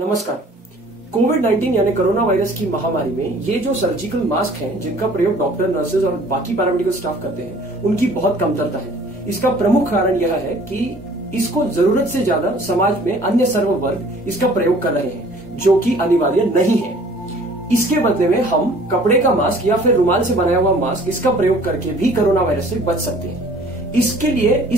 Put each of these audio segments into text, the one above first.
नमस्कार। कोविड-19 यानी corona virus की महामारी में ये जो सर्जिकल मास्क हैं जिनका प्रयोग डॉक्टर, नर्सेज और बाकी पैरामेडिकल स्टाफ करते हैं उनकी बहुत कमतरता है। इसका प्रमुख कारण यह है कि इसको जरूरत से ज्यादा समाज में अन्य सर्व वर्ग इसका प्रयोग कर रहे हैं, जो कि अनिवार्य नहीं है। इसके बदले में हम कपड़े का मास्क या फिर रुमाल से बनाया हुआ मास्क इसका प्रयोग करके भी कोरोना वायरस से बच सकते हैं। इसके लिए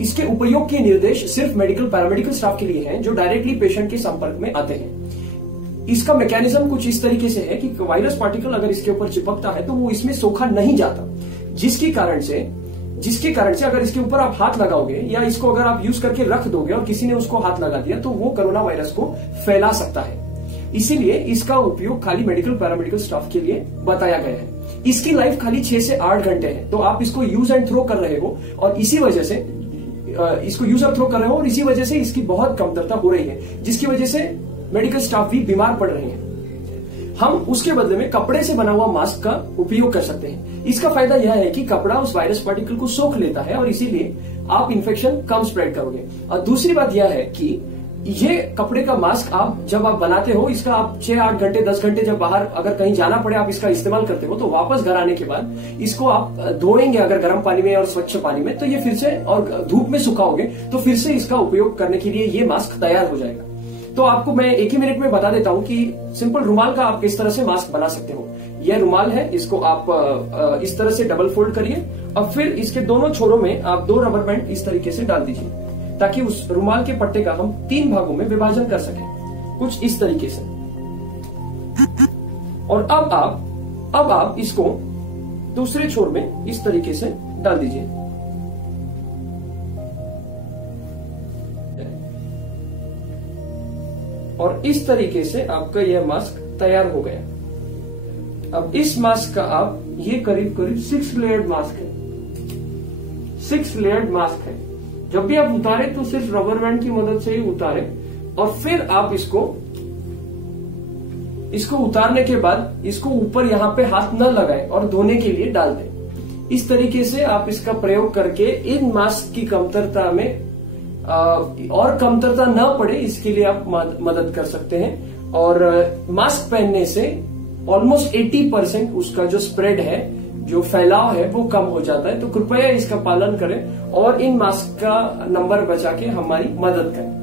इसके उपयोग के निर्देश सिर्फ मेडिकल पैरामेडिकल स्टाफ के लिए हैं जो डायरेक्टली पेशेंट के संपर्क में आते हैं। इसका मैकेनिज्म कुछ इस तरीके से है कि वायरस पार्टिकल अगर इसके ऊपर चिपकता है तो वो इसमें सोखा नहीं जाता, जिसके कारण से अगर इसके ऊपर आप हाथ लगाओगे या इसको अगर आप यूज करके रख दोगे और किसी ने उसको हाथ लगा दिया तो वो कोरोना वायरस को फैला सकता है। इसीलिए इसका उपयोग खाली मेडिकल पैरामेडिकल स्टाफ के लिए बताया गया है। इसकी लाइफ खाली 6 से 8 घंटे है, तो आप इसको यूज एंड थ्रो कर रहे हो और इसी वजह से इसकी बहुत कमतरता हो रही है, जिसकी वजह से मेडिकल स्टाफ भी बीमार पड़ रहे हैं। हम उसके बदले में कपड़े से बना हुआ मास्क का उपयोग कर सकते हैं। इसका फायदा यह है कि कपड़ा उस वायरस पार्टिकल को सोख लेता है और इसीलिए आप इन्फेक्शन कम स्प्रेड करोगे। और दूसरी बात यह है कि ये कपड़े का मास्क जब आप बनाते हो, इसका आप 6-8 घंटे 10 घंटे जब बाहर अगर कहीं जाना पड़े आप इसका इस्तेमाल करते हो, तो वापस घर आने के बाद इसको आप धोएंगे अगर गर्म पानी में और स्वच्छ पानी में, तो ये फिर से, और धूप में सुखाओगे तो फिर से इसका उपयोग करने के लिए ये मास्क तैयार हो जाएगा। तो आपको मैं 1 ही मिनट में बता देता हूं कि सिंपल रुमाल का आप किस तरह से मास्क बना सकते हो। यह रुमाल है, इसको आप इस तरह से डबल फोल्ड करिए और फिर इसके दोनों छोरों में आप 2 रबर बैंड इस तरीके से डाल दीजिए ताकि उस रुमाल के पट्टे का हम 3 भागों में विभाजन कर सकें, कुछ इस तरीके से। और अब आप इसको दूसरे छोर में इस तरीके से डाल दीजिए। और इस तरीके से आपका यह मास्क तैयार हो गया। अब इस मास्क का ये करीब 6 लेयर्ड मास्क है। 6 लेयर्ड मास्क है। जब भी आप उतारे तो सिर्फ रबर बैंड की मदद से ही उतारे और फिर आप इसको उतारने के बाद इसको ऊपर यहां पे हाथ न लगाए और धोने के लिए डाल दें। इस तरीके से आप इसका प्रयोग करके इन मास्क की कमतरता में और कमतरता न पड़े, इसके लिए आप मदद कर सकते हैं। और मास्क पहनने से ऑलमोस्ट 80% उसका जो स्प्रेड है, जो फैलाव है, वो कम हो जाता है। तो कृपया इसका पालन करें और इन मास्क का नंबर बचा के हमारी मदद करें।